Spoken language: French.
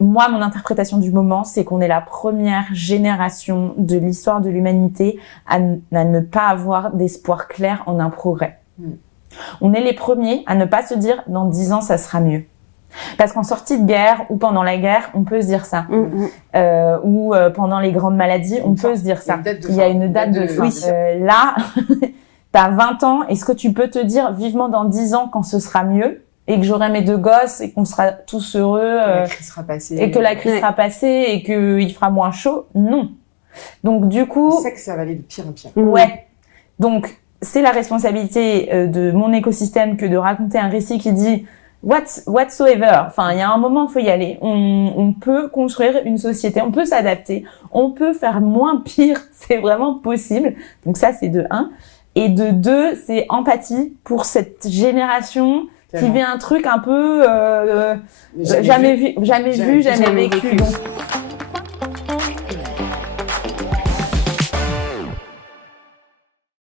Moi, mon interprétation du moment, c'est qu'on est la première génération de l'histoire de l'humanité à ne pas avoir d'espoir clair en un progrès. On est les premiers à ne pas se dire dans 10 ans ça sera mieux. Parce qu'en sortie de guerre ou pendant la guerre, on peut se dire ça. Ou pendant les grandes maladies, on peut se dire ça. Il y a une date de fin. Là, t'as 20 ans, est-ce que tu peux te dire vivement dans 10 ans quand ce sera mieux et que j'aurai mes 2 gosses et qu'on sera tous heureux la crise sera passée, et que la crise sera passée et qu'il fera moins chaud? Non. Donc du coup... On sait que ça va aller de pire en pire. Ouais. Donc, c'est la responsabilité de mon écosystème que de raconter un récit qui dit whatsoever. Enfin, il y a un moment, il faut y aller. On peut construire une société, on peut s'adapter, on peut faire moins pire, c'est vraiment possible. Donc ça, c'est de 1. Et de 2, c'est empathie pour cette génération qui vit un truc un peu jamais vu, jamais vécu. Donc,